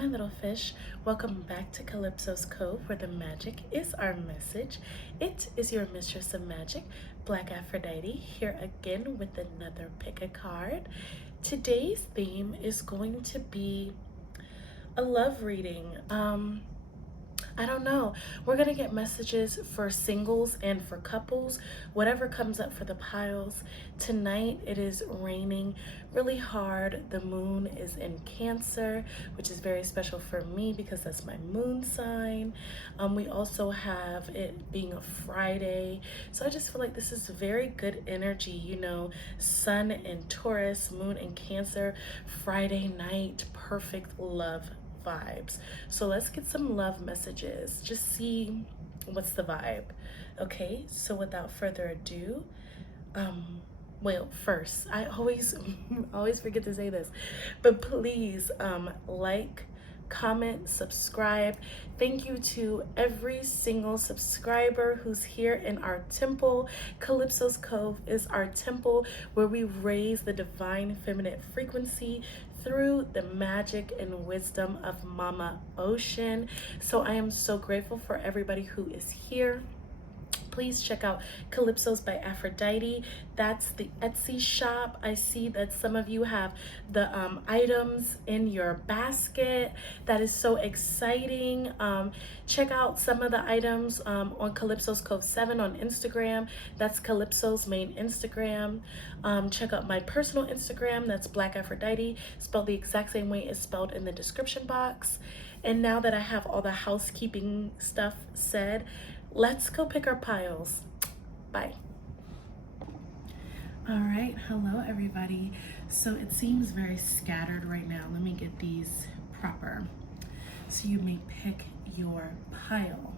my little fish. Welcome back to Calypso's Cove, where the magic is our message. It is your mistress of magic, BlkAfroditee, here again with another pick a card. Today's theme is going to be a love reading. I don't know. We're going to get messages for singles and for couples, whatever comes up for the piles. Tonight it is raining really hard. The moon is in Cancer, which is very special for me because that's my moon sign. We also have it being a Friday. So I just feel like this is very good energy, you know, sun in Taurus, moon in Cancer, Friday night, perfect love vibes. So let's get some love messages, just see what's the vibe. Okay, so without further ado, well, first, I always forget to say this, but please like, comment, subscribe. Thank you to every single subscriber who's here in our temple. Calypso's Cove is our temple where we raise the divine feminine frequency through the magic and wisdom of Mama Ocean. So I am so grateful for everybody who is here. Please check out Calypso's by Aphrodite. That's the Etsy shop. I see that some of you have the items in your basket. That is so exciting. Check out some of the items on Calypso's Cove 7 on Instagram. That's Calypso's main Instagram. Check out my personal Instagram. That's BlkAfroditee, spelled the exact same way it's spelled in the description box. And now that I have all the housekeeping stuff said, let's go pick our piles. Bye. All right, hello everybody. So it seems very scattered right now. Let me get these proper so you may pick your pile.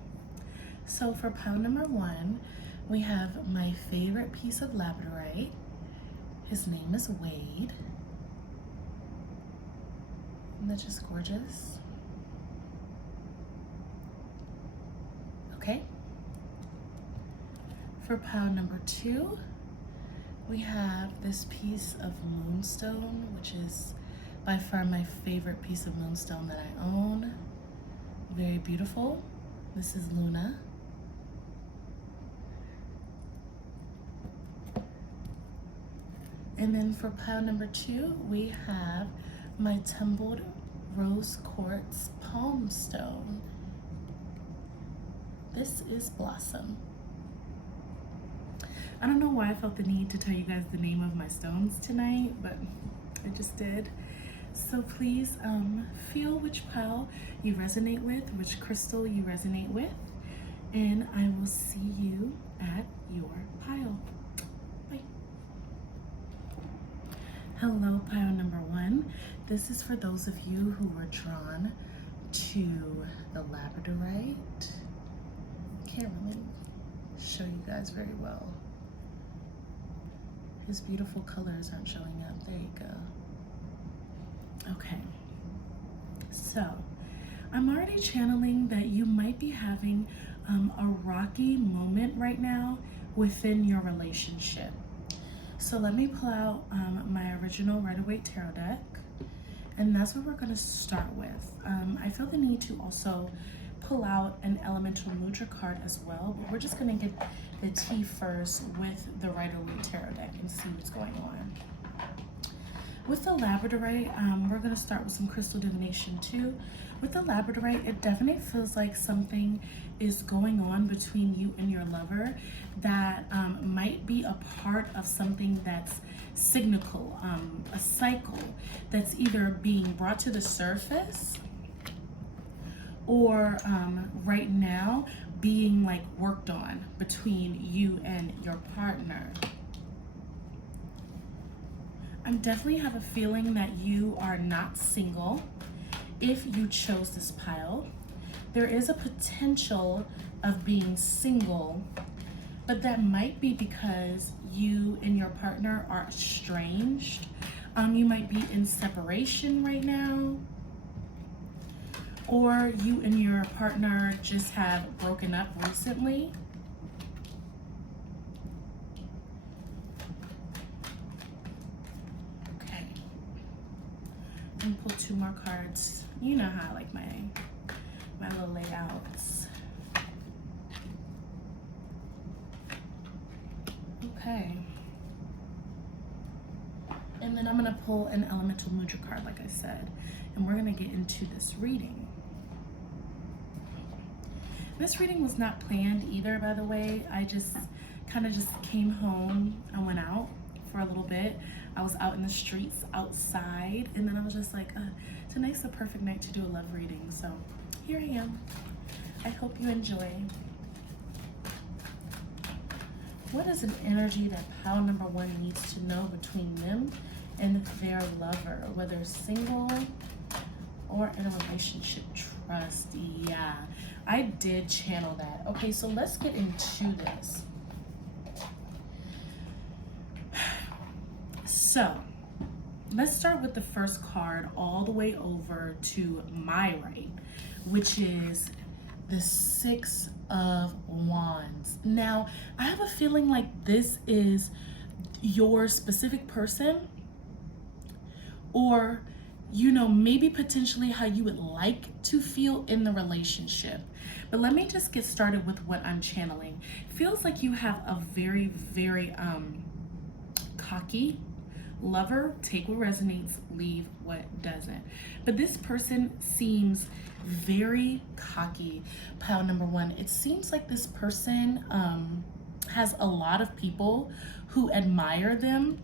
So for pile number 1, we have my favorite piece of labradorite. His name is Wade. Isn't that just gorgeous? Okay. For pile number 2, we have this piece of moonstone, which is by far my favorite piece of moonstone that I own. Very beautiful. This is Luna. And then for pile number 2, we have my tumbled rose quartz palm stone. This is Blossom. I don't know why I felt the need to tell you guys the name of my stones tonight, but I just did. So please feel which pile you resonate with, which crystal you resonate with, and I will see you at your pile. Bye. Hello, pile number 1. This is for those of you who were drawn to the labradorite. Can't really show you guys very well. His beautiful colors aren't showing up. There you go. Okay, so I'm already channeling that you might be having a rocky moment right now within your relationship. So let me pull out my original Rider-Waite tarot deck, and that's what we're going to start with. I feel the need to also pull out an elemental mudra card as well, but we're just going to get the tea first with the Rider-Waite tarot deck and see what's going on. With the labradorite, we're going to start with some crystal divination too. With the labradorite, it definitely feels like something is going on between you and your lover that might be a part of something that's cyclical, a cycle that's either being brought to the surface or right now being like worked on between you and your partner. I definitely have a feeling that you are not single if you chose this pile. There is a potential of being single, but that might be because you and your partner are estranged. You might be in separation right now, or you and your partner just have broken up recently. Okay. And pull 2 more cards. You know how I like my little layouts. Okay. And then I'm gonna pull an Elemental Mudra card, like I said, and we're gonna get into this reading. This reading was not planned either, by the way. I just kind of came home. I went out for a little bit. I was out in the streets outside, and then I was just like, tonight's the perfect night to do a love reading. So here I am. I hope you enjoy. What is an energy that pile number 1 needs to know between them and their lover, whether single or in a relationship? Trust. Yeah, I did channel that. Okay, so let's get into this. So let's start with the first card all the way over to my right, which is the 6 of Wands. Now, I have a feeling like this is your specific person, or, you know, maybe potentially how you would like to feel in the relationship. But let me just get started with what I'm channeling. It feels like you have a very, very cocky lover. Take what resonates, leave what doesn't. But this person seems very cocky. Pile number 1. It seems like this person has a lot of people who admire them.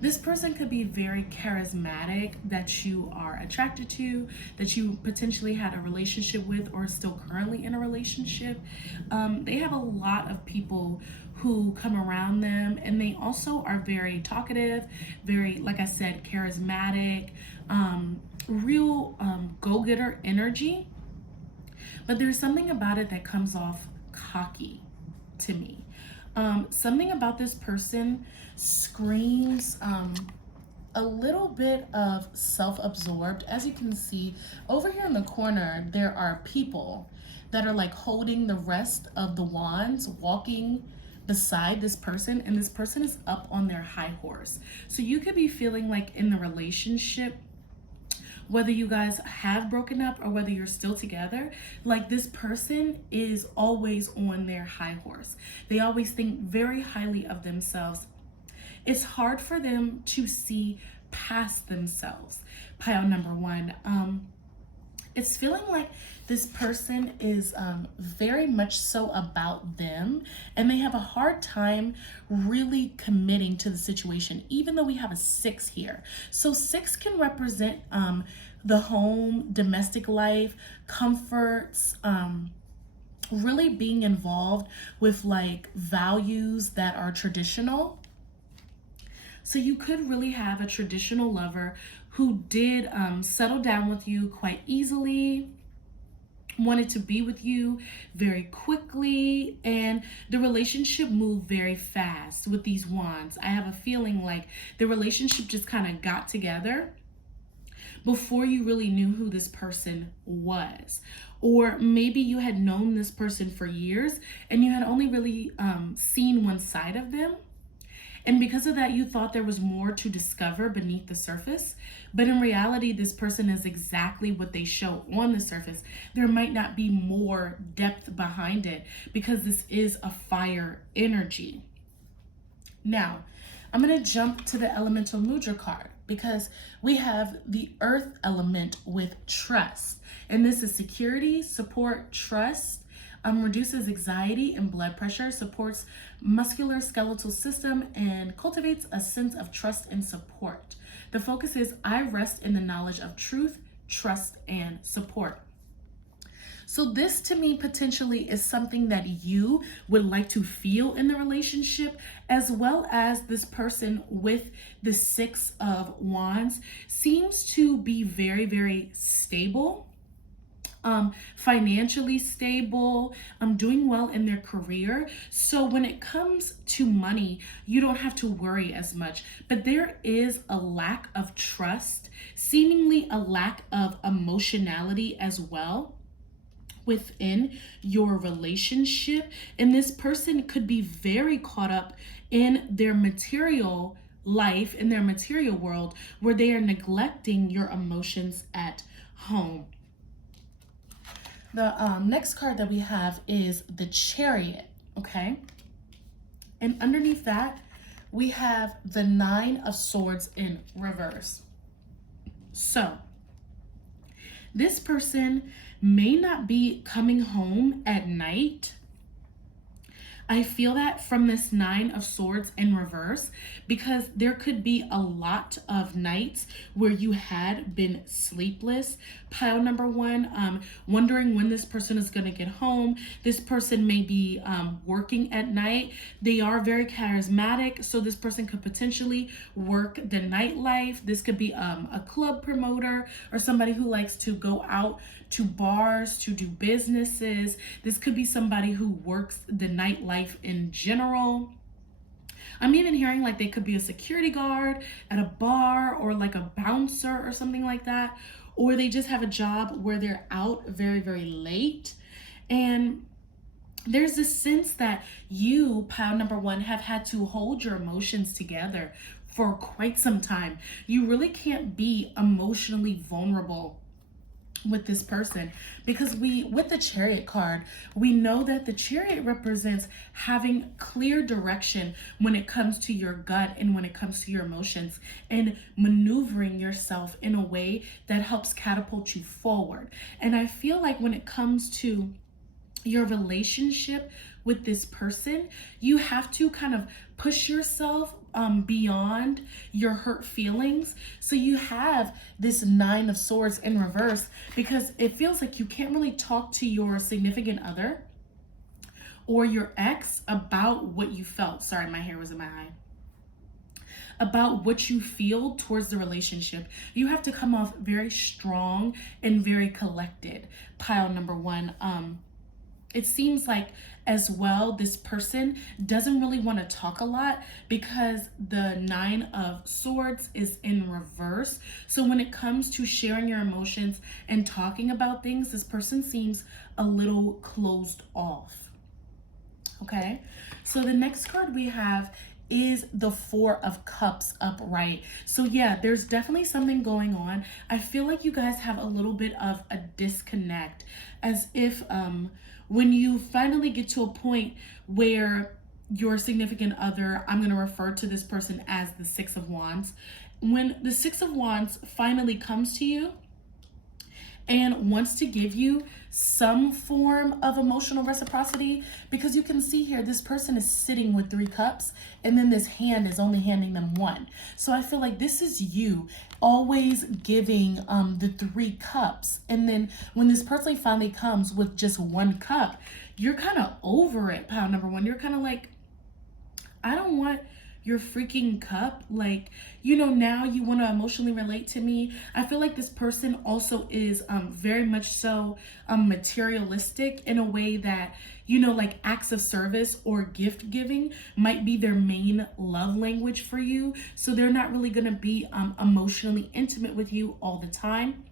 This person could be very charismatic, that you are attracted to, that you potentially had a relationship with or still currently in a relationship. They have a lot of people who come around them, and they also are very talkative, very, like I said, charismatic, real go-getter energy. But there's something about it that comes off cocky to me. Something about this person screams a little bit of self-absorbed. As you can see over here in the corner, there are people that are like holding the rest of the wands, walking beside this person, and this person is up on their high horse. So you could be feeling like in the relationship, whether you guys have broken up or whether you're still together, like this person is always on their high horse. They always think very highly of themselves. It's hard for them to see past themselves. Pile number 1. It's feeling like this person is very much so about them, and they have a hard time really committing to the situation, even though we have a 6 here. So 6 can represent the home, domestic life, comforts, really being involved with like values that are traditional. So you could really have a traditional lover who did settle down with you quite easily, wanted to be with you very quickly, and the relationship moved very fast with these wands. I have a feeling like the relationship just kind of got together before you really knew who this person was. Or maybe you had known this person for years and you had only really seen one side of them. And because of that, you thought there was more to discover beneath the surface. But in reality, this person is exactly what they show on the surface. There might not be more depth behind it because this is a fire energy. Now, I'm going to jump to the Elemental Mudra card because we have the earth element with trust. And this is security, support, trust. Reduces anxiety and blood pressure, supports muscular skeletal system, and cultivates a sense of trust and support. The focus is I rest in the knowledge of truth, trust, and support. So this to me potentially is something that you would like to feel in the relationship, as well as this person with the 6 of Wands seems to be very, very stable. Financially stable, doing well in their career. So when it comes to money, you don't have to worry as much, but there is a lack of trust, seemingly a lack of emotionality as well within your relationship. And this person could be very caught up in their material life, in their material world, where they are neglecting your emotions at home. The next card that we have is the Chariot, okay? And underneath that, we have the Nine of Swords in reverse. So, this person may not be coming home at night. I feel that from this Nine of Swords in reverse, because there could be a lot of nights where you had been sleepless. Pile number one, wondering when this person is going to get home. This person may be working at night. They are very charismatic, so this person could potentially work the nightlife. This could be a club promoter or somebody who likes to go out to bars, to do businesses. This could be somebody who works the nightlife in general. I'm even hearing like they could be a security guard at a bar, or like a bouncer or something like that. Or they just have a job where they're out very, very late. And there's this sense that you, pile number one, have had to hold your emotions together for quite some time. You really can't be emotionally vulnerable with this person, because with the Chariot card, we know that the Chariot represents having clear direction when it comes to your gut and when it comes to your emotions, and maneuvering yourself in a way that helps catapult you forward. And I feel like when it comes to your relationship with this person, you have to kind of push yourself beyond your hurt feelings. So you have this Nine of Swords in reverse, because it feels like you can't really talk to your significant other or your ex about what you felt. Sorry, my hair was in my eye. About what you feel towards the relationship. You have to come off very strong and very collected. Pile number one, it seems like as well, this person doesn't really want to talk a lot, because the Nine of Swords is in reverse. So when it comes to sharing your emotions and talking about things, this person seems a little closed off. Okay, so the next card we have is the Four of Cups upright. So yeah, there's definitely something going on. I feel like you guys have a little bit of a disconnect, as if when you finally get to a point where your significant other, I'm going to refer to this person as the Six of Wands, when the Six of Wands finally comes to you and wants to give you some form of emotional reciprocity, because you can see here, this person is sitting with 3 cups, and then this hand is only handing them 1. So I feel like this is you always giving the 3 cups. And then when this person finally comes with just 1 cup, you're kind of over it, pile number one. You're kind of like, I don't want your freaking cup. Like, you know, now you want to emotionally relate to me. I feel like this person also is very much so materialistic, in a way that, you know, like acts of service or gift giving might be their main love language for you. So they're not really going to be emotionally intimate with you all the time.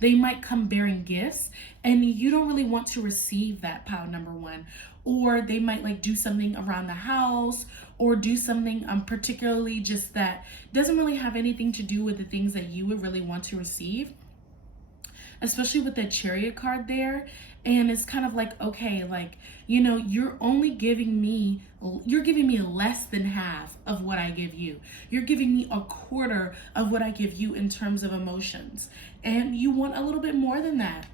They might come bearing gifts, and you don't really want to receive that, pile number one. Or they might like do something around the house, or do something particularly just that doesn't really have anything to do with the things that you would really want to receive, especially with that Chariot card there. And it's kind of like, okay, like, you know, you're giving me less than half of what I give you. You're giving me a quarter of what I give you in terms of emotions, and you want a little bit more than that.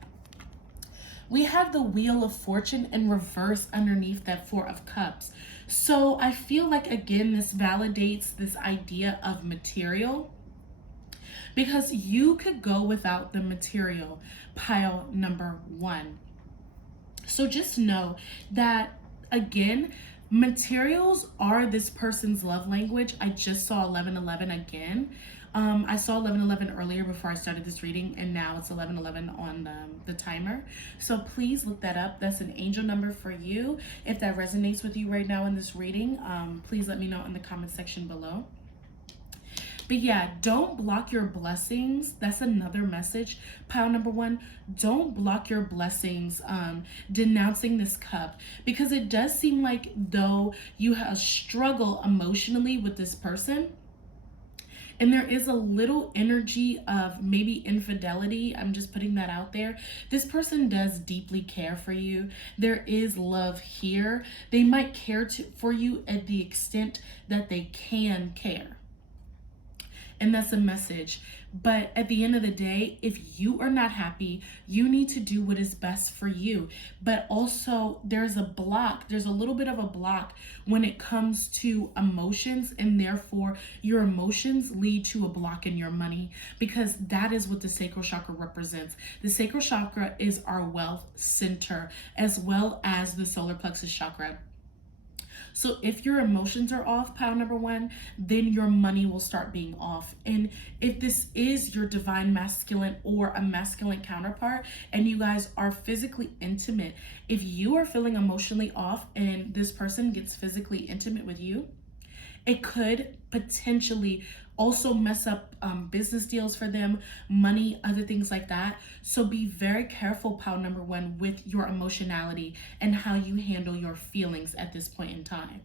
We have the Wheel of Fortune in reverse underneath that Four of Cups. So I feel like, again, this validates this idea of material, because you could go without the material, pile number one. So just know that, again, materials are this person's love language. I just saw 1111 again. I saw 1111 earlier before I started this reading, and now it's 1111 on the timer. So please look that up. That's an angel number for you. If that resonates with you right now in this reading, please let me know in the comment section below. But yeah, don't block your blessings. That's another message. Pile number one, don't block your blessings, denouncing this cup, because it does seem like though you have struggle emotionally with this person, and there is a little energy of maybe infidelity. I'm just putting that out there. This person does deeply care for you. There is love here. They might care for you at the extent that they can care. And that's a message. But at the end of the day, if you are not happy, you need to do what is best for you. But also, there's a block. There's a little bit of a block when it comes to emotions, and therefore your emotions lead to a block in your money, because that is what the sacral chakra represents. The sacral chakra is our wealth center, as well as the solar plexus chakra. So if your emotions are off, pile number one, then your money will start being off. And if this is your divine masculine or a masculine counterpart, and you guys are physically intimate, if you are feeling emotionally off and this person gets physically intimate with you, it could potentially also mess up business deals for them, money, other things like that. So be very careful, pile number one, with your emotionality and how you handle your feelings at this point in time.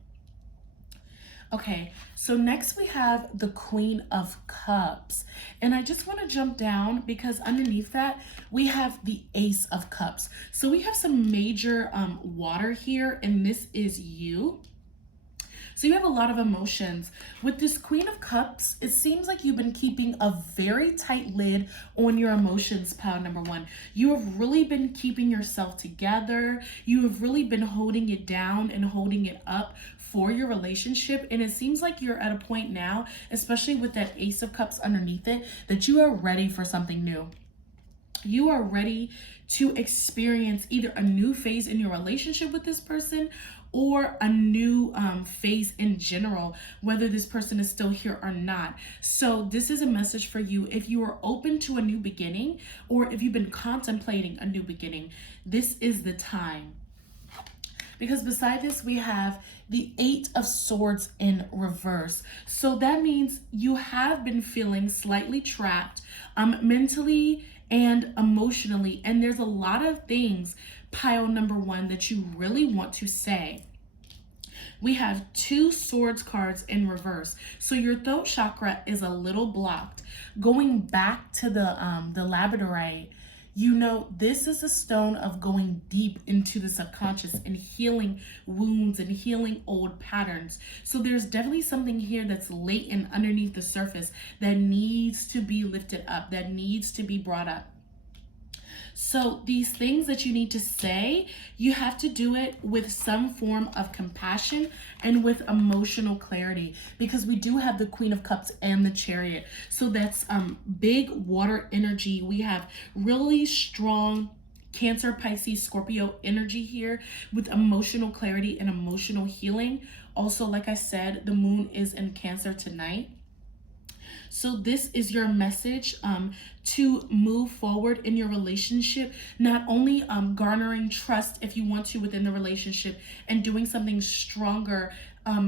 Okay, so next we have the Queen of Cups. And I just want to jump down because underneath that, we have the Ace of Cups. So we have some major water here, and this is you. So you have a lot of emotions. With this Queen of Cups, it seems like you've been keeping a very tight lid on your emotions, pile number one. You have really been keeping yourself together. You have really been holding it down and holding it up for your relationship. And it seems like you're at a point now, especially with that Ace of Cups underneath it, that you are ready for something new. You are ready to experience either a new phase in your relationship with this person, or a new phase in general, whether this person is still here or not. So this is a message for you. If you are open to a new beginning, or if you've been contemplating a new beginning, this is the time. Because beside this, we have the Eight of Swords in reverse. So that means you have been feeling slightly trapped mentally and emotionally. And there's a lot of things, pile number one, that you really want to say. We have two swords cards in reverse. So your throat chakra is a little blocked. Going back to the labradorite, you know, this is a stone of going deep into the subconscious and healing wounds and healing old patterns. So there's definitely something here that's latent underneath the surface that needs to be lifted up, that needs to be brought up. So these things that you need to say, you have to do it with some form of compassion and with emotional clarity, because we do have the Queen of Cups and the Chariot. So that's big water energy. We have really strong Cancer, Pisces, Scorpio energy here with emotional clarity and emotional healing. Also, like I said, the moon is in Cancer tonight. So this is your message to move forward in your relationship, not only garnering trust if you want to within the relationship and doing something stronger,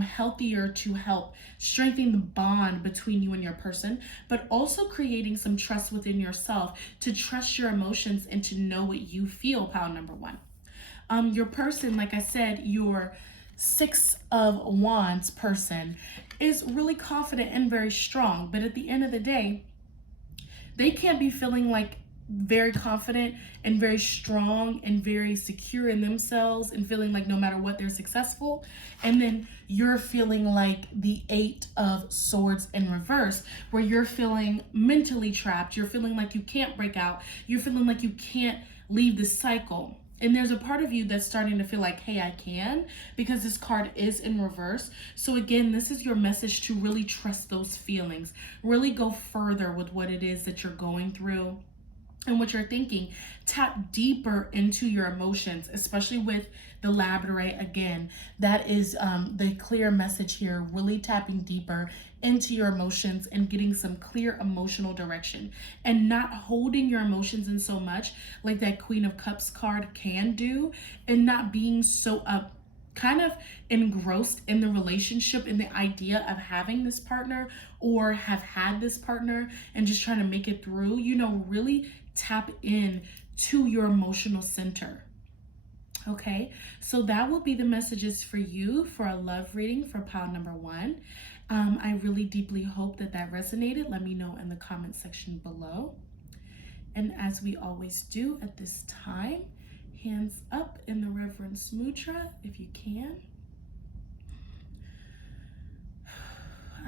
healthier to help strengthen the bond between you and your person, but also creating some trust within yourself to trust your emotions and to know what you feel, pile number one. Your person, like I said, your Six of Wands person is really confident and very strong, but at the end of the day, they can't be feeling like very confident and very strong and very secure in themselves and feeling like no matter what they're successful. And then you're feeling like the Eight of Swords in reverse, where you're feeling mentally trapped. You're feeling like you can't break out. You're feeling like you can't leave the cycle. And there's a part of you that's starting to feel like, hey, I can, because this card is in reverse. So again, this is your message to really trust those feelings, really go further with what it is that you're going through and what you're thinking. Tap deeper into your emotions, especially with the labradorite. Again, that is the clear message here, really tapping deeper into your emotions and getting some clear emotional direction and not holding your emotions in so much like that Queen of Cups card can do, and not being so kind of engrossed in the relationship, in the idea of having this partner or have had this partner and just trying to make it through, you know, really tap in to your emotional center. Okay, so that will be the messages for you for a love reading for pile number 1. I really deeply hope that that resonated. Let me know in the comment section below. And as we always do at this time, hands up in the reverence mudra if you can.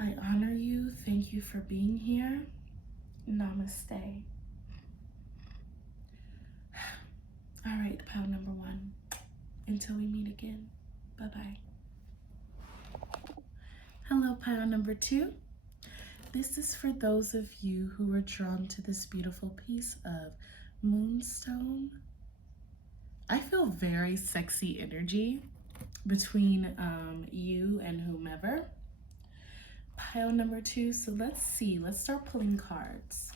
I honor you. Thank you for being here. Namaste. All right, pile number 1. Until we meet again. Bye-bye. Hello, pile number 2. This is for those of you who are drawn to this beautiful piece of moonstone. I feel very sexy energy between you and whomever. Pile number 2, so let's see. Let's start pulling cards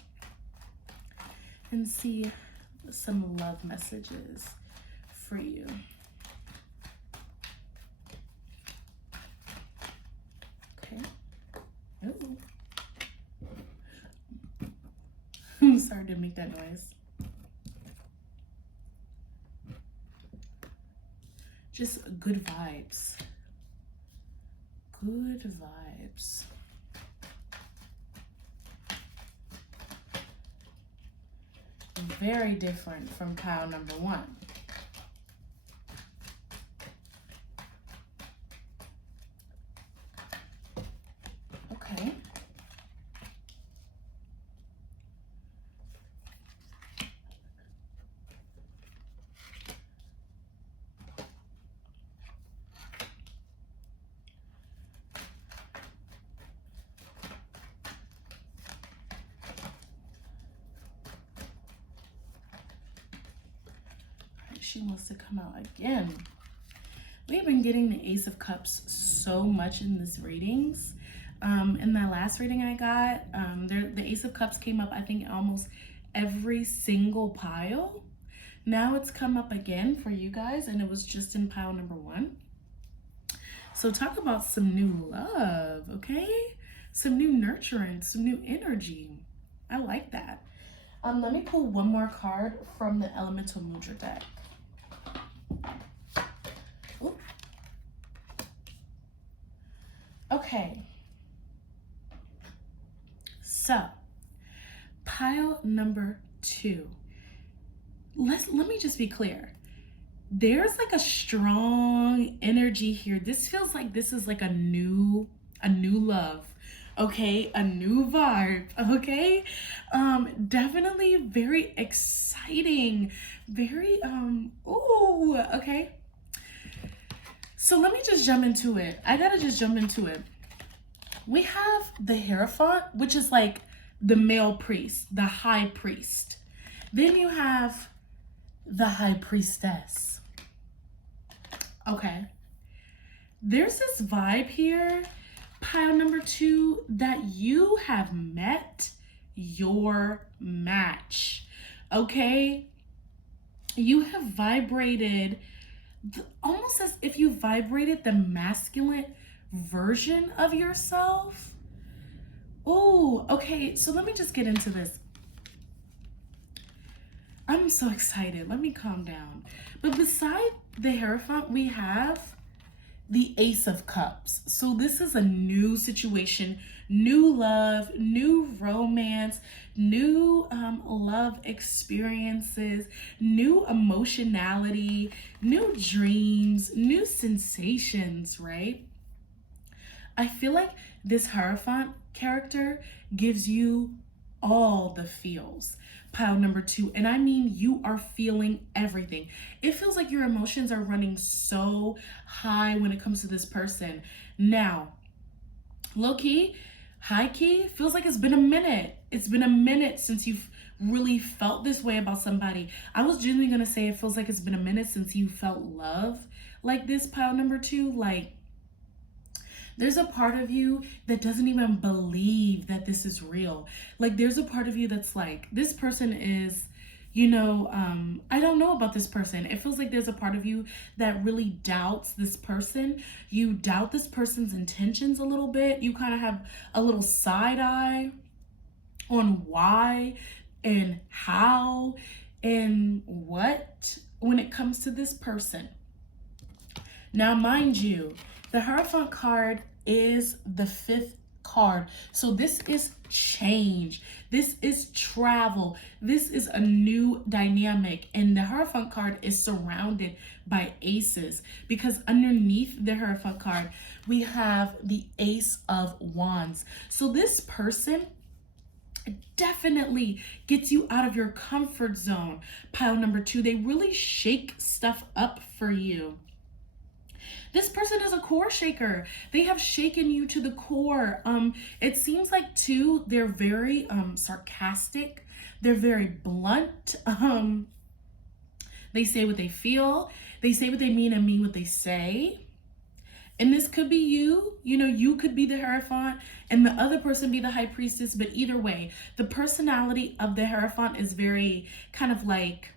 and see some love messages for you. Okay. Ooh. I'm sorry to make that noise. Just good vibes. Good vibes. Very different from pile number 1. Okay. She wants to come out again. We've been getting the Ace of Cups so much in this readings. In that last reading I got, the Ace of Cups came up, I think, almost every single pile. Now it's come up again for you guys, and it was just in pile number 1. So talk about some new love, okay? Some new nurturance, some new energy. I like that. Let me pull one more card from the Elemental Mudra deck. Ooh. Okay. So, pile number 2. Let me just be clear. There's like a strong energy here. This feels like this is like a new love. Okay, a new vibe. Okay, definitely very exciting, very ooh, okay. So let me just jump into it. I gotta just jump into it. We have the Hierophant, which is like the male priest, the high priest. Then you have the High Priestess. Okay, there's this vibe here, pile number 2, that you have met your match. Okay, you have vibrated almost as if you vibrated the masculine version of yourself. Oh, okay, so let me just get into this. I'm so excited. Let me calm down. But beside the Hierophant, we have the Ace of Cups. So this is a new situation, new love, new romance, new love experiences, new emotionality, new dreams, new sensations, right? I feel like this Hierophant character gives you all the feels. Pile number 2, and I mean you are feeling everything. It feels like your emotions are running so high when it comes to this person. Now, low key, high key, feels like it's been a minute. It's been a minute since you've really felt this way about somebody. I was genuinely gonna say it feels like it's been a minute since you felt love like this, pile number 2. Like, there's a part of you that doesn't even believe that this is real. Like, there's a part of you that's like, this person is I don't know about this person. It feels like there's a part of you that really doubts this person. You doubt this person's intentions a little bit. You kind of have a little side eye on why and how and what when it comes to this person. Now, mind you, the Hierophant card is the 5th card. So this is change. This is travel. This is a new dynamic. And the Hierophant card is surrounded by aces, because underneath the Hierophant card, we have the Ace of Wands. So this person definitely gets you out of your comfort zone. Pile number 2, they really shake stuff up for you. This person is a core shaker. They have shaken you to the core. It seems like too, they're very sarcastic. They're very blunt. They say what they feel. They say what they mean and mean what they say. And this could be you. You could be the Hierophant and the other person be the High Priestess. But either way, the personality of the Hierophant is very kind of like,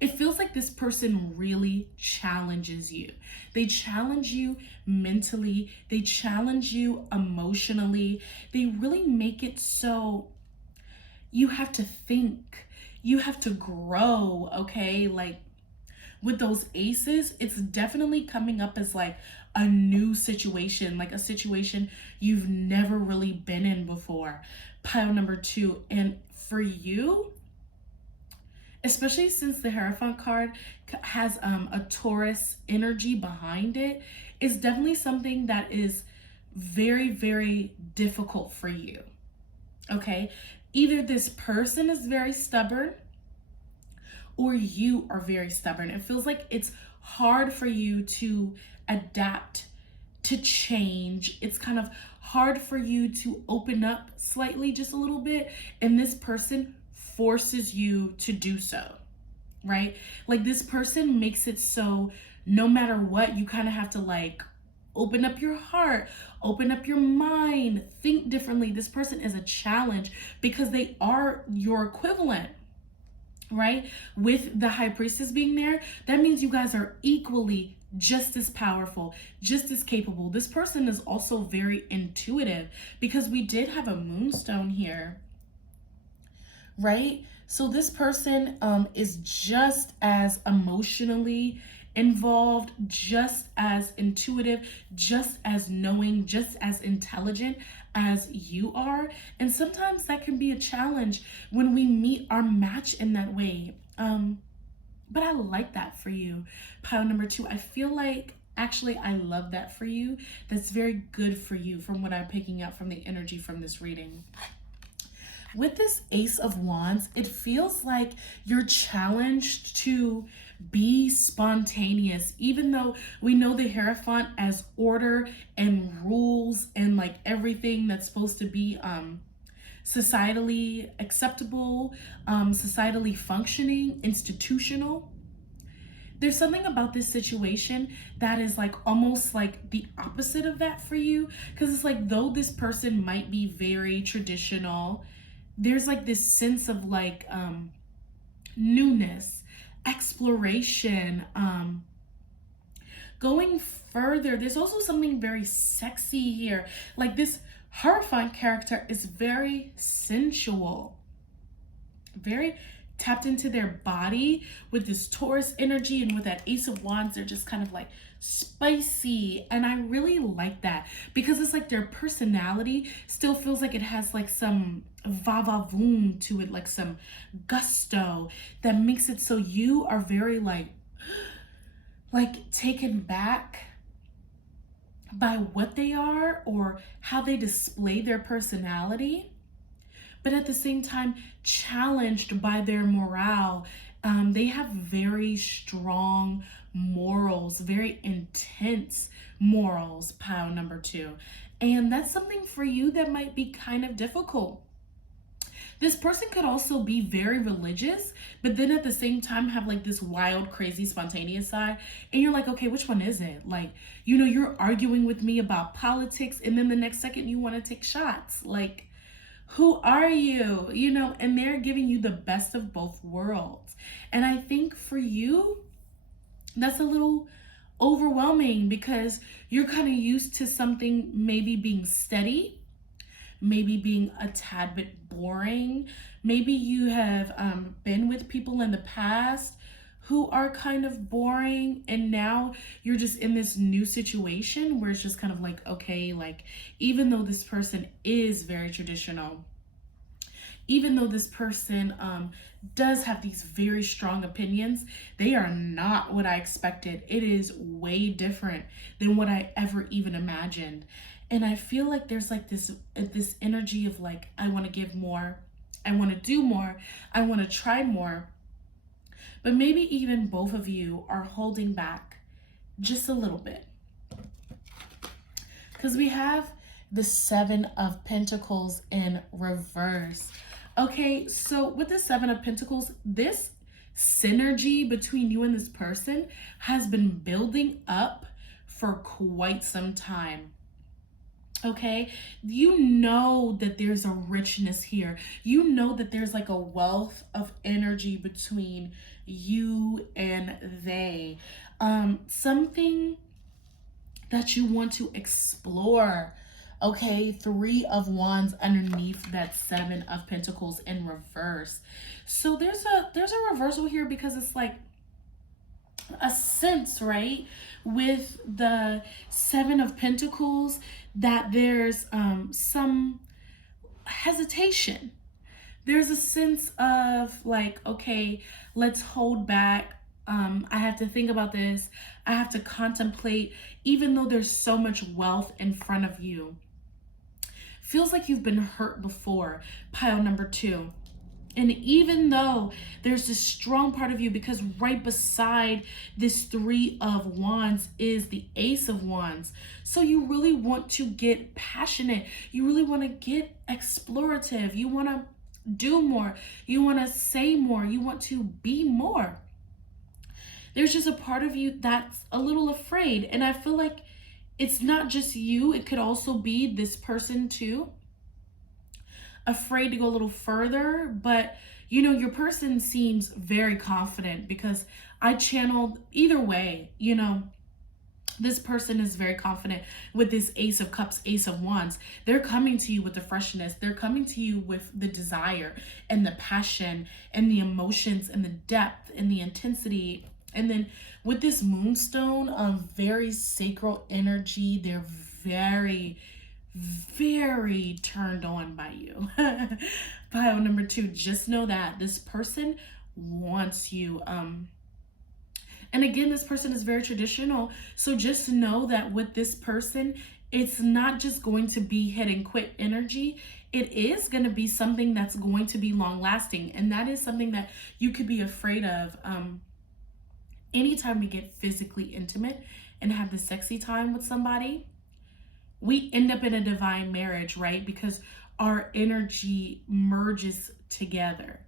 it feels like this person really challenges you. They challenge you mentally. They challenge you emotionally. They really make it so you have to think. You have to grow, okay? Like with those aces, it's definitely coming up as like a new situation, like a situation you've never really been in before. Pile number 2. And for you, especially since the Hierophant card has a Taurus energy behind it, is definitely something that is very, very difficult for you, okay? Either this person is very stubborn or you are very stubborn. It feels like it's hard for you to adapt to change. It's kind of hard for you to open up slightly, just a little bit, and this person forces you to do so, right? Like this person makes it so no matter what, you kind of have to like open up your heart, open up your mind, think differently. This person is a challenge because they are your equivalent, right? With the High Priestess being there, that means you guys are equally just as powerful, just as capable. This person is also very intuitive because we did have a moonstone here, right? So this person is just as emotionally involved, just as intuitive, just as knowing, just as intelligent as you are. And sometimes that can be a challenge when we meet our match in that way. But I like that for you. Pile number 2, I feel like actually I love that for you. That's very good for you from what I'm picking up from the energy from this reading. With this Ace of Wands, it feels like you're challenged to be spontaneous, even though we know the Hierophant as order and rules and like everything that's supposed to be societally acceptable, societally functioning, institutional. There's something about this situation that is like almost like the opposite of that for you, because it's like though this person might be very traditional, there's like this sense of like newness, exploration, going further. There's also something very sexy here. Like this Hierophant character is very sensual, very tapped into their body with this Taurus energy, and with that Ace of Wands, they're just kind of like spicy. And I really like that because it's like their personality still feels like it has like some va-va-voom to it, like some gusto that makes it so you are very like taken back by what they are or how they display their personality, but at the same time challenged by their morale. They have very strong morals, very intense morals, pile number 2. And that's something for you that might be kind of difficult. This person could also be very religious, but then at the same time have like this wild, crazy, spontaneous side. And you're like, okay, which one is it? Like, you're arguing with me about politics, and then the next second you want to take shots. Like, Who are you? You know, and they're giving you the best of both worlds. And I think for you, that's a little overwhelming because you're kind of used to something maybe being steady, maybe being a tad bit boring. Maybe you have been with people in the past who are kind of boring, and now you're just in this new situation where it's just kind of like, okay, like, even though this person is very traditional, even though this person does have these very strong opinions, they are not what I expected. It is way different than what I ever even imagined. And I feel like there's like this energy of like, I want to give more, I want to do more, I want to try more. But maybe even both of you are holding back just a little bit. Because we have the Seven of Pentacles in reverse. Okay, so with the Seven of Pentacles, this synergy between you and this person has been building up for quite some time. Okay, you know that there's a richness here. You know that there's like a wealth of energy between you and they. Something that you want to explore. Okay, Three of Wands underneath that Seven of Pentacles in reverse. So there's a reversal here because it's like a sense, right, with the Seven of Pentacles that there's some hesitation. There's a sense of like, okay, let's hold back. I have to think about this. I have to contemplate, even though there's so much wealth in front of you. Feels like you've been hurt before, pile number 2. And even though there's this strong part of you, because right beside this Three of Wands is the Ace of Wands. So you really want to get passionate. You really want to get explorative. You want to do more. You want to say more. You want to be more. There's just a part of you that's a little afraid. And I feel like it's not just you. It could also be this person too. Afraid to go a little further, but you know, your person seems very confident because I channeled either way, you know, this person is very confident with this Ace of Cups, Ace of Wands. They're coming to you with the freshness. They're coming to you with the desire and the passion and the emotions and the depth and the intensity. And then with this Moonstone, very sacral energy, they're very turned on by you. Pile number 2, just know that this person wants you. And again, this person is very traditional. So just know that with this person, it's not just going to be hit and quit energy. It is going to be something that's going to be long lasting. And that is something that you could be afraid of. Anytime we get physically intimate and have the sexy time with somebody, we end up in a divine marriage, right? Because our energy merges together.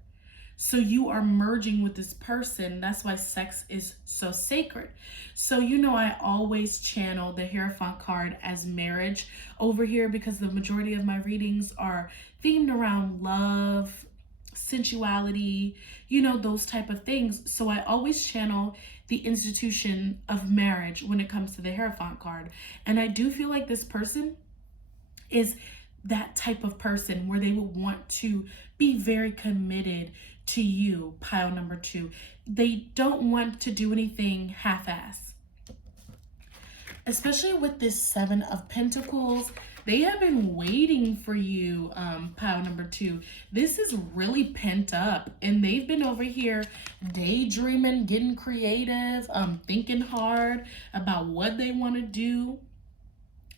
So you are merging with this person. That's why sex is so sacred. So, you know, I always channel the Hierophant card as marriage over here because the majority of my readings are themed around love, sensuality, you know, those type of things. So I always channel the institution of marriage when it comes to the Hierophant card. And I do feel like this person is that type of person where they would want to be very committed to you, pile number 2. They don't want to do anything half-ass. Especially with this Seven of Pentacles, they have been waiting for you, pile number 2. This is really pent up, and they've been over here daydreaming, getting creative, thinking hard about what they want to do,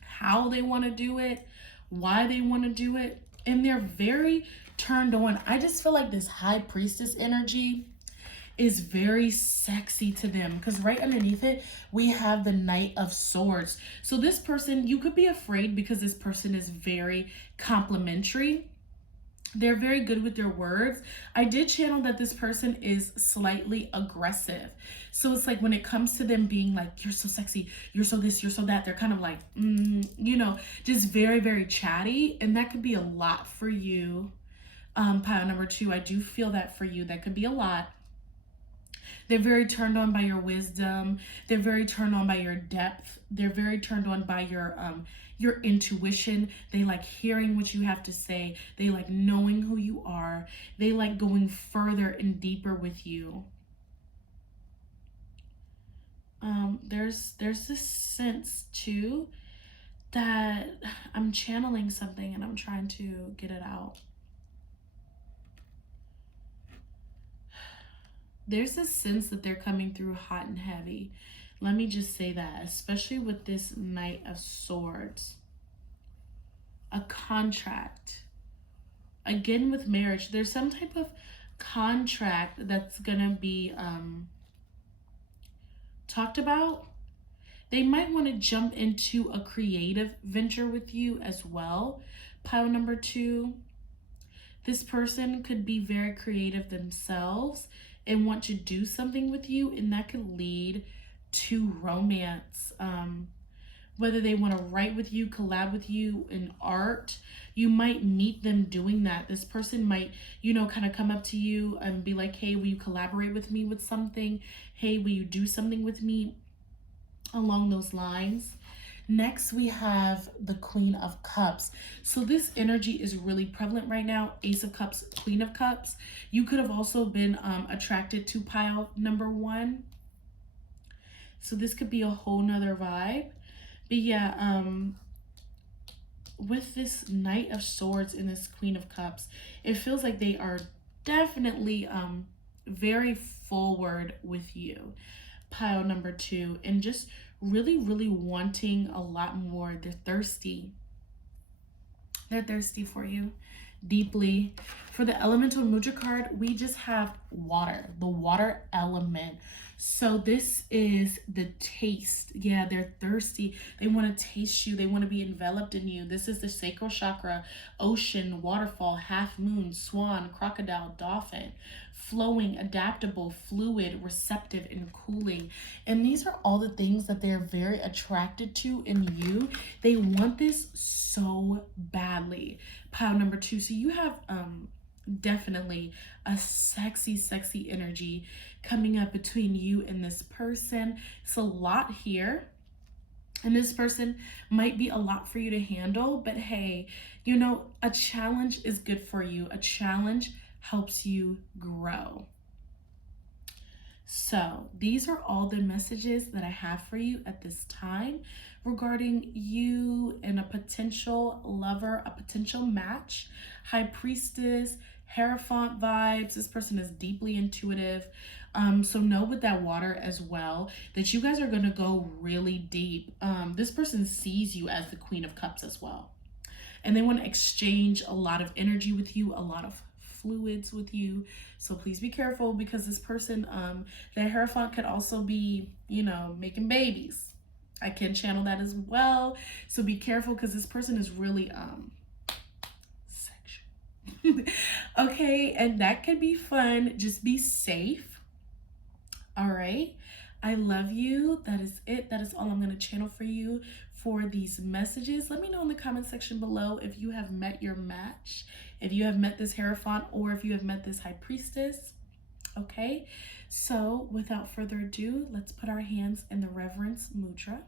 how they want to do it, why they want to do it, and they're very turned on. I just feel like this High Priestess energy is very sexy to them because right underneath it we have the Knight of Swords. So this person, you could be afraid because this person is very complimentary. They're very good with their words. I did channel that this person is slightly aggressive. So it's like when it comes to them being like, you're so sexy, you're so this, you're so that, they're kind of like, you know, just very, very chatty. And that could be a lot for you. Pile number 2, I do feel that for you. That could be a lot. They're very turned on by your wisdom. They're very turned on by your depth. They're very turned on by your intuition. They like hearing what you have to say. They like knowing who you are. They like going further and deeper with you. There's this sense too that I'm channeling something and I'm trying to get it out. There's this sense that they're coming through hot and heavy. Let me just say that, especially with this Knight of Swords. A contract. Again, with marriage, there's some type of contract that's gonna be talked about. They might want to jump into a creative venture with you as well. Pile number 2. This person could be very creative themselves and want to do something with you, and that could lead to romance. Whether they want to write with you, collab with you in art, you might meet them doing that. This person might, you know, kind of come up to you and be like, hey, will you collaborate with me with something? Hey, will you do something with me? Along those lines. Next, we have the Queen of Cups. So this energy is really prevalent right now. Ace of Cups, Queen of Cups. You could have also been attracted to pile number 1. So this could be a whole nother vibe. But yeah, with this Knight of Swords and this Queen of Cups, it feels like they are definitely very forward with you. Pile number 2, and just really, really wanting a lot more. They're thirsty. They're thirsty for you deeply. For the elemental mudra card, we just have water, the water element. So this is the taste. Yeah, they're thirsty. They want to taste you. They want to be enveloped in you. This is the sacral chakra, ocean, waterfall, half moon, swan, crocodile, dolphin. Flowing, adaptable, fluid, receptive, and cooling. And these are all the things that they're very attracted to in you. They want this so badly. Pile number 2. So you have definitely a sexy, sexy energy coming up between you and this person. It's a lot here. And this person might be a lot for you to handle. But hey, you know, a challenge is good for you. A challenge helps you grow. So these are all the messages that I have for you at this time regarding you and a potential lover, a potential match. High Priestess, Hierophant vibes. This person is deeply intuitive. So know with that water as well that you guys are going to go really deep. This person sees you as the Queen of Cups as well. And they want to exchange a lot of energy with you, a lot of fluids with you. So please be careful, because this person, the Hierophant could also be, you know, making babies. I can channel that as well. So be careful, because this person is really sexual. Okay, and that could be fun. Just be safe. All right. I love you. That is it. That is all I'm going to channel for you for these messages. Let me know in the comment section below if you have met your match, if you have met this Hierophant, or if you have met this High Priestess. Okay, so without further ado, let's put our hands in the Reverence Mudra.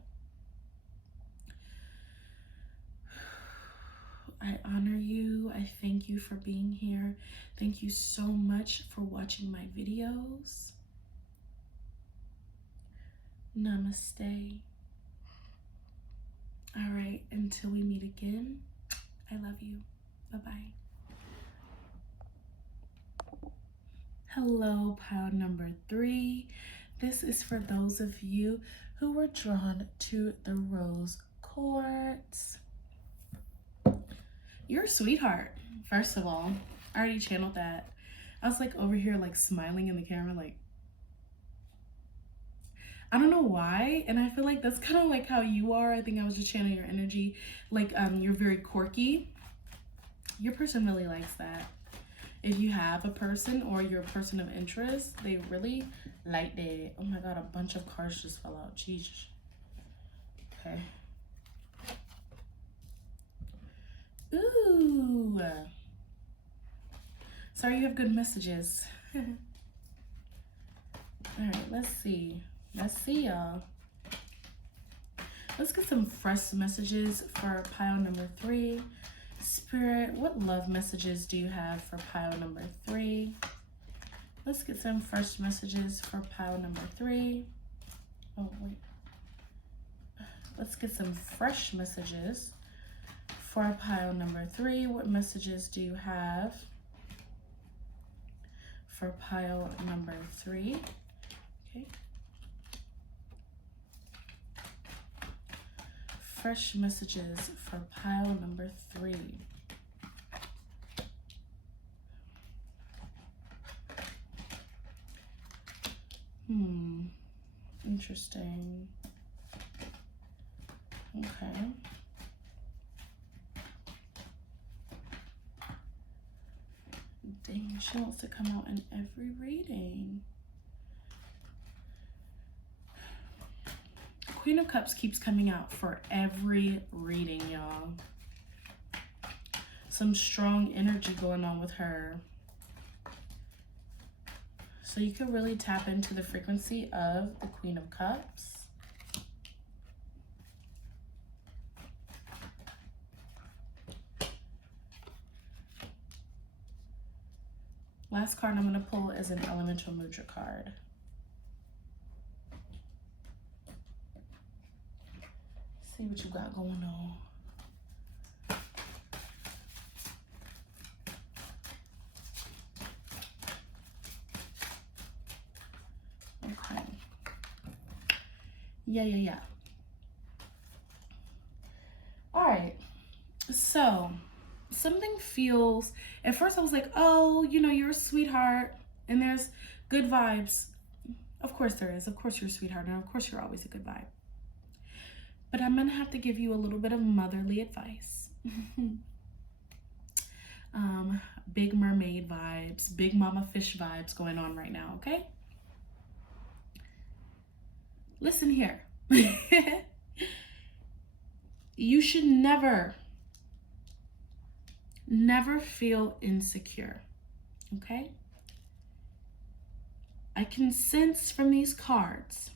I honor you. I thank you for being here. Thank you so much for watching my videos. Namaste. All right, until we meet again, I love you. Bye-bye. Hello, pile number 3. This is for those of you who were drawn to the Rose Quartz. You're a sweetheart, first of all. I already channeled that. I was like over here like smiling in the camera, like, I don't know why, and I feel like that's kind of like how you are. I think I was just channeling your energy. Like, you're very quirky. Your person really likes that. If you have a person or you're a person of interest, they really like that. Oh my God, a bunch of cards just fell out. Jesus. Okay. Ooh. Sorry, you have good messages. All right, let's see. Let's see, y'all. Let's get some fresh messages for pile number 3. Spirit, what love messages do you have for pile number 3? Let's get some fresh messages for pile number 3. Oh, wait. Let's get some fresh messages for pile number 3. What messages do you have for pile number 3? Okay. Fresh messages for pile number 3. Interesting. Okay. Dang, she wants to come out in every reading. Queen of Cups keeps coming out for every reading, y'all. Some strong energy going on with her. So you can really tap into the frequency of the Queen of Cups. Last card I'm going to pull is an Elemental Mudra card. See what you got going on. Okay. Yeah. All right. So something feels, at first I was like, oh, you know, you're a sweetheart and there's good vibes. Of course there is. Of course you're a sweetheart and of course you're always a good vibe. But I'm going to have to give you a little bit of motherly advice. Big mermaid vibes, big mama fish vibes going on right now, okay? Listen here. You should never feel insecure, okay? I can sense from these cards.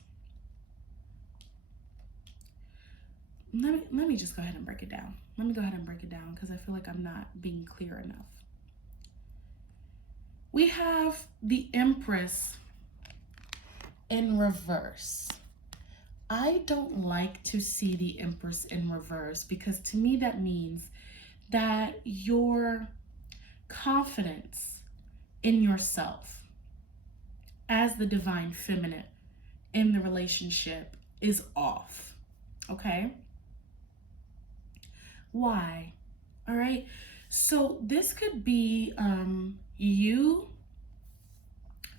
Let me just go ahead and break it down. Let me go ahead and break it down because I feel like I'm not being clear enough. We have the Empress in reverse. I don't like to see the Empress in reverse because to me that means that your confidence in yourself as the divine feminine in the relationship is off, okay? Why? All right, so this could be you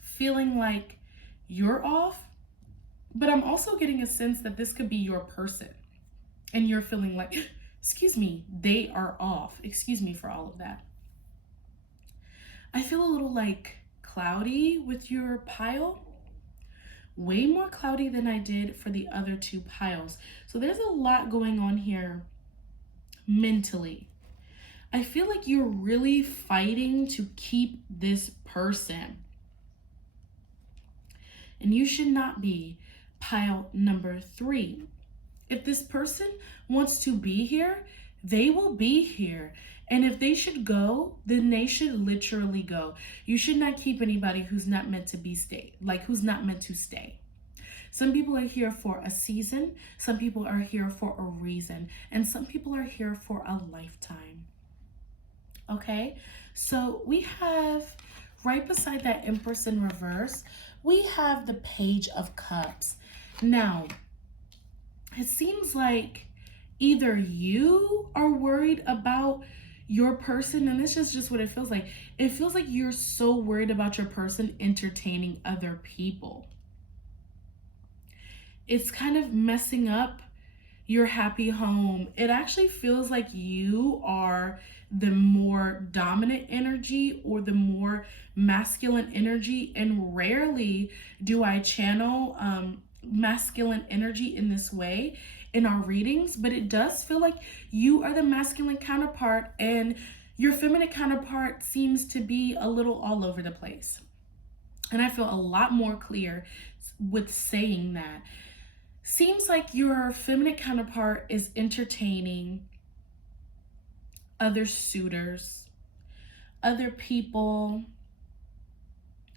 feeling like you're off, but I'm also getting a sense that this could be your person and you're feeling like, excuse me, they are off. Excuse me for all of that. I feel a little like cloudy with your pile, way more cloudy than I did for the other 2 piles. So there's a lot going on here mentally. I feel like you're really fighting to keep this person. And you should not be. Pile number 3. If this person wants to be here, they will be here. And if they should go, then they should literally go. You should not keep anybody who's not meant to be who's not meant to stay. Some people are here for a season, some people are here for a reason, and some people are here for a lifetime. Okay, so we have right beside that Empress in reverse, we have the Page of Cups. Now, it seems like either you are worried about your person, and this is just what it feels like. It feels like you're so worried about your person entertaining other people. It's kind of messing up your happy home. It actually feels like you are the more dominant energy or the more masculine energy, and rarely do I channel masculine energy in this way in our readings, but it does feel like you are the masculine counterpart and your feminine counterpart seems to be a little all over the place. And I feel a lot more clear with saying that. Seems like your feminine counterpart is entertaining other suitors, other people,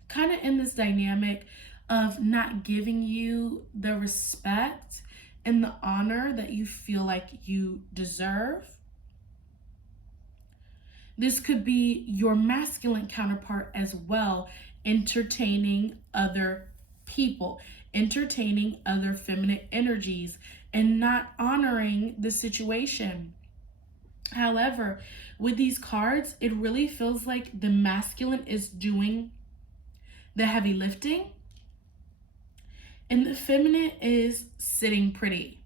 kind of in this dynamic of not giving you the respect and the honor that you feel like you deserve. This could be your masculine counterpart as well, entertaining other people, entertaining other feminine energies, and not honoring the situation. However, with these cards, it really feels like the masculine is doing the heavy lifting and the feminine is sitting pretty.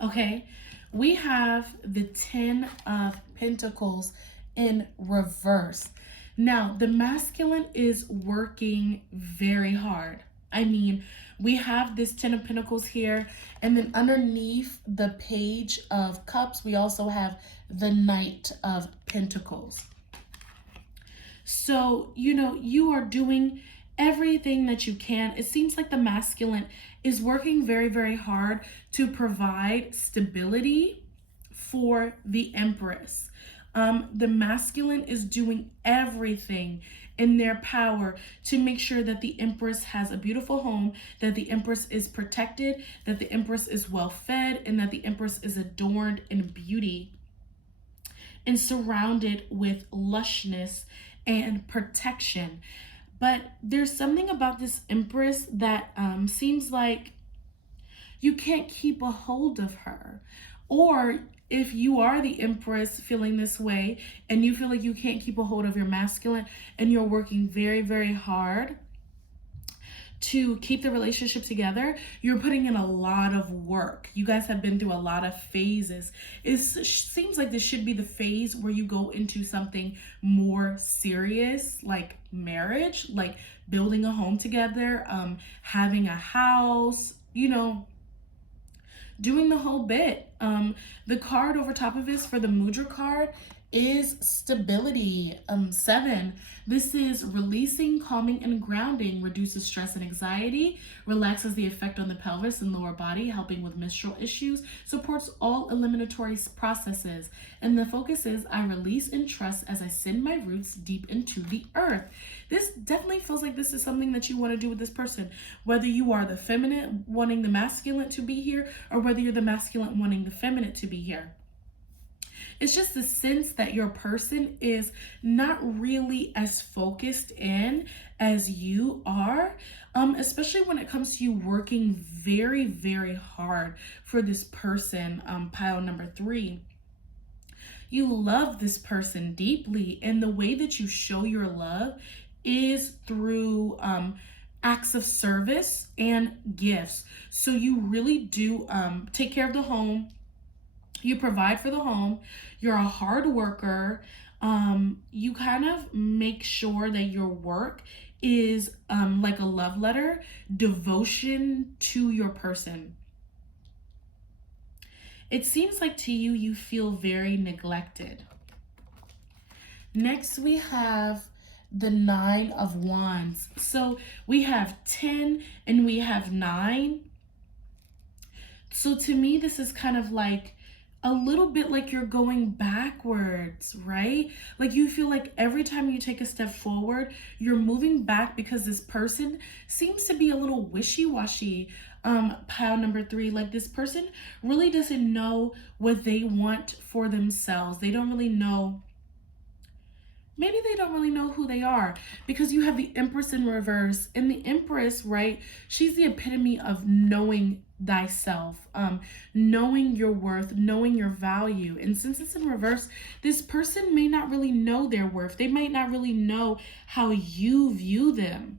Okay, we have the 10 of Pentacles in reverse. Now, the masculine is working very hard. I mean, we have this 10 of Pentacles here, and then underneath the Page of Cups, we also have the Knight of Pentacles. So, you know, you are doing everything that you can. It seems like the masculine is working very, very hard to provide stability for the Empress. The masculine is doing everything in their power to make sure that the Empress has a beautiful home, that the Empress is protected, that the Empress is well fed, and that the Empress is adorned in beauty and surrounded with lushness and protection. But there's something about this Empress that seems like you can't keep a hold of her. Or if you are the Empress feeling this way and you feel like you can't keep a hold of your masculine and you're working very, very hard to keep the relationship together, you're putting in a lot of work. You guys have been through a lot of phases. It seems like this should be the phase where you go into something more serious, like marriage, like building a home together, having a house, you know, doing the whole bit. The card over top of this for the Mudra card is stability. 7. This is releasing, calming, and grounding, reduces stress and anxiety, relaxes the effect on the pelvis and lower body, helping with menstrual issues, supports all eliminatory processes. And the focus is, I release and trust as I send my roots deep into the earth. This definitely feels like this is something that you want to do with this person, whether you are the feminine wanting the masculine to be here or whether you're the masculine wanting the feminine to be here. It's just the sense that your person is not really as focused in as you are, especially when it comes to you working very, very hard for this person, pile number 3. You love this person deeply, and the way that you show your love is through acts of service and gifts. So you really do take care of the home. You provide for the home. You're a hard worker. You kind of make sure that your work is like a love letter, devotion to your person. It seems like to you, you feel very neglected. Next, we have the 9 of Wands. So we have 10 and we have 9. So to me, this is kind of like a little bit like you're going backwards, right? Like you feel like every time you take a step forward, you're moving back because this person seems to be a little wishy-washy. Pile number 3, like this person really doesn't know what they want for themselves. They don't really know. Maybe they don't really know who they are, because you have the Empress in reverse, and the Empress, right? She's the epitome of knowing thyself, knowing your worth, knowing your value. And since it's in reverse, this person may not really know their worth. They might not really know how you view them.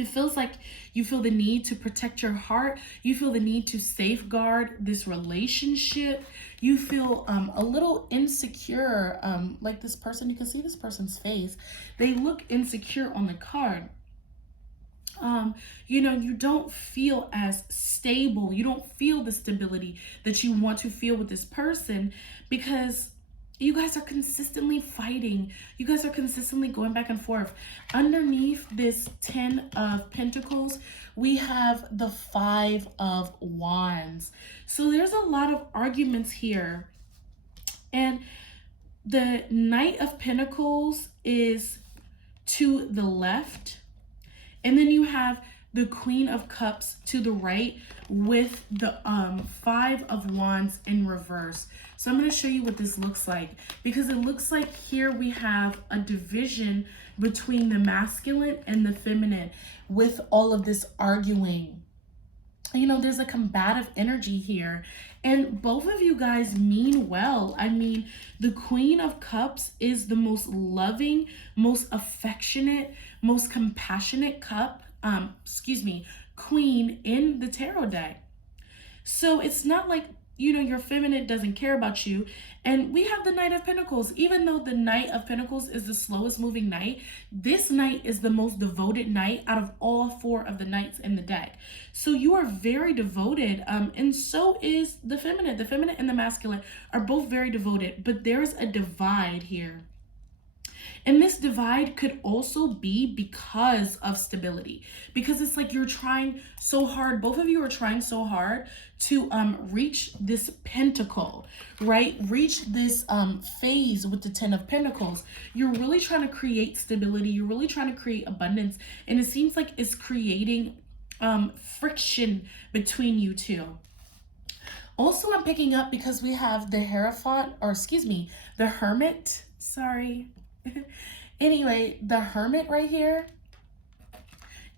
It feels like you feel the need to protect your heart. You feel the need to safeguard this relationship. You feel a little insecure, like this person. You can see this person's face. They look insecure on the card. You know, you don't feel as stable. You don't feel the stability that you want to feel with this person because you guys are consistently fighting. You guys are consistently going back and forth. Underneath this 10 of Pentacles, we have the 5 of Wands. So there's a lot of arguments here. And the Knight of Pentacles is to the left. And then you have the Queen of Cups to the right with the 5 of Wands in reverse. So I'm going to show you what this looks like, because it looks like here we have a division between the masculine and the feminine with all of this arguing. You know, there's a combative energy here, and both of you guys mean well. I mean, the Queen of Cups is the most loving, most affectionate, most compassionate queen in the tarot deck. So it's not like, you know, your feminine doesn't care about you. And we have the Knight of Pentacles. Even though the Knight of Pentacles is the slowest moving knight, this knight is the most devoted knight out of all 4 of the knights in the deck. So you are very devoted, and so is the feminine. The feminine and the masculine are both very devoted, but there's a divide here. And this divide could also be because of stability, because it's like you're trying so hard. Both of you are trying so hard to reach this pentacle, right? Reach this phase with the 10 of Pentacles. You're really trying to create stability. You're really trying to create abundance. And it seems like it's creating friction between you two. Also, I'm picking up because we have the Hierophant, or excuse me, the Hermit. Sorry. Anyway, the Hermit right here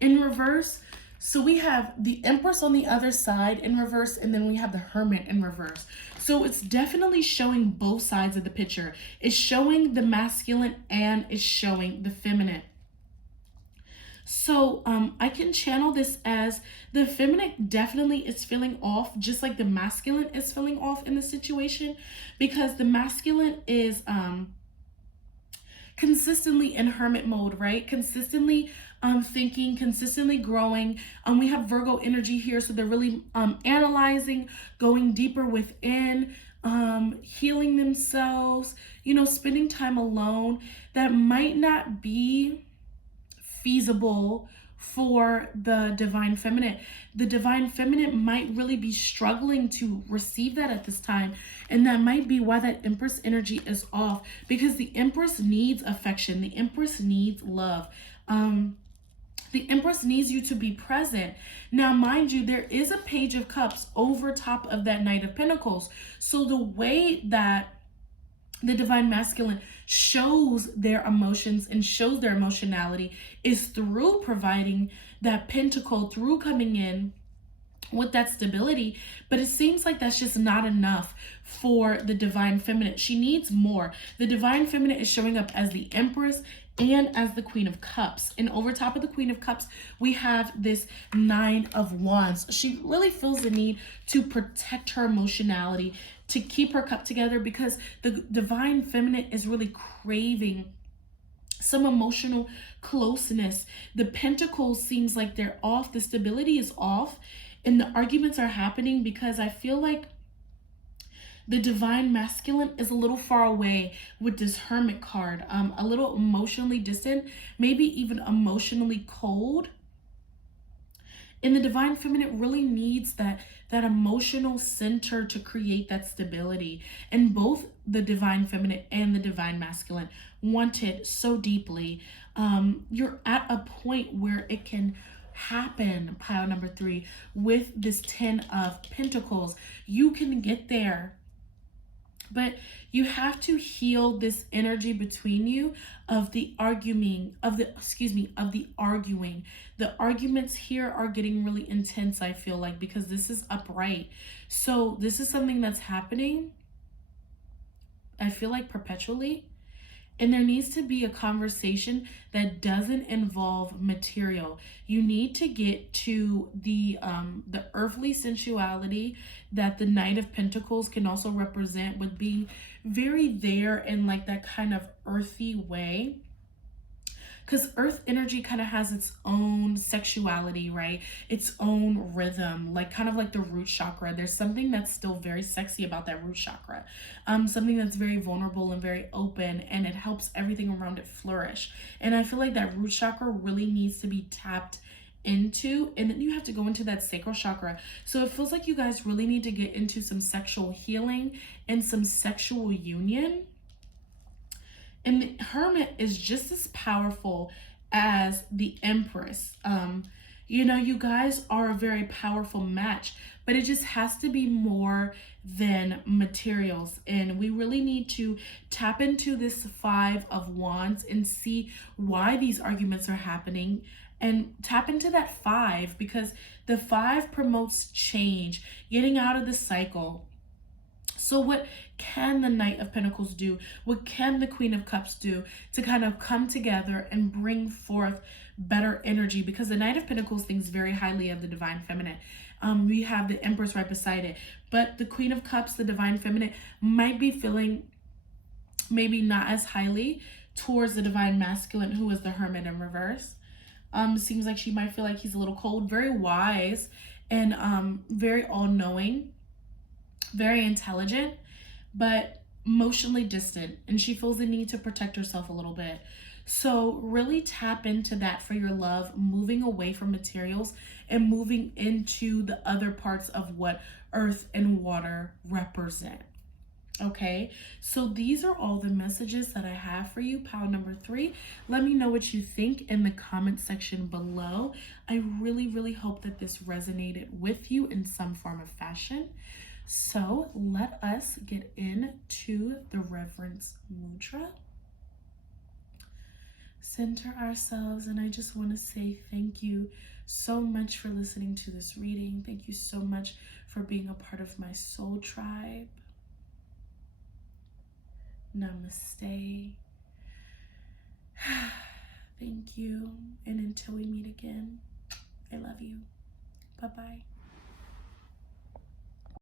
in reverse. So we have the Empress on the other side in reverse, and then we have the Hermit in reverse. So it's definitely showing both sides of the picture. It's showing the masculine and it's showing the feminine. So I can channel this as the feminine definitely is feeling off, just like the masculine is feeling off in the situation, because the masculine is consistently in hermit mode, right? Consistently thinking, consistently growing. We have Virgo energy here, so they're really analyzing, going deeper within, healing themselves, you know, spending time alone. That might not be feasible for the divine feminine. The divine feminine might really be struggling to receive that at this time, and that might be why that Empress energy is off, because the Empress needs affection. The Empress needs love. The Empress needs you to be present. Now, mind you, there is a Page of Cups over top of that Knight of Pentacles. So the way that the divine masculine shows their emotions and shows their emotionality is through providing that pentacle, through coming in with that stability. But it seems like that's just not enough for the divine feminine. She needs more. The divine feminine is showing up as the Empress and as the Queen of Cups. And over top of the Queen of Cups, we have this 9 of Wands. She really feels the need to protect her emotionality, to keep her cup together, because the divine feminine is really craving some emotional closeness. The Pentacles seems like they're off. The stability is off. And the arguments are happening because I feel like the divine masculine is a little far away with this Hermit card, a little emotionally distant, maybe even emotionally cold. And the divine feminine really needs that emotional center to create that stability. And both the divine feminine and the divine masculine want it so deeply. You're at a point where it can happen, pile number 3, with this 10 of Pentacles. You can get there. But you have to heal this energy between you of the arguing. The arguments here are getting really intense, I feel like, because this is upright. So this is something that's happening, I feel like, perpetually. And there needs to be a conversation that doesn't involve material. You need to get to the earthly sensuality that the Knight of Pentacles can also represent, with being very there in like that kind of earthy way. Because earth energy kind of has its own sexuality, right? Its own rhythm, like kind of like the root chakra. There's something that's still very sexy about that root chakra. Something that's very vulnerable and very open, and it helps everything around it flourish. And I feel like that root chakra really needs to be tapped into, and then you have to go into that sacral chakra. So it feels like you guys really need to get into some sexual healing and some sexual union. And the Hermit is just as powerful as the Empress. You know, you guys are a very powerful match, but it just has to be more than materials. And we really need to tap into this Five of Wands and see why these arguments are happening, and tap into that five, because the five promotes change, getting out of the cycle. So what can the Knight of Pentacles do? What can the Queen of Cups do to kind of come together and bring forth better energy? Because the Knight of Pentacles thinks very highly of the Divine Feminine. We have the Empress right beside it. But the Queen of Cups, the Divine Feminine, might be feeling maybe not as highly towards the Divine Masculine, who is the Hermit in reverse. Seems like she might feel like he's a little cold, very wise, and very all-knowing, very intelligent, but emotionally distant, and she feels the need to protect herself a little bit. So really tap into that for your love, moving away from materials and moving into the other parts of what earth and water represent. Okay, so these are all the messages that I have for you, pile number 3. Let me know what you think in the comment section below. I really hope that this resonated with you in some form of fashion. So let us get into the Reverence Mudra. Center ourselves, and I just want to say thank you so much for listening to this reading. Thank you so much for being a part of my soul tribe. Namaste. Thank you, and until we meet again, I love you. Bye-bye.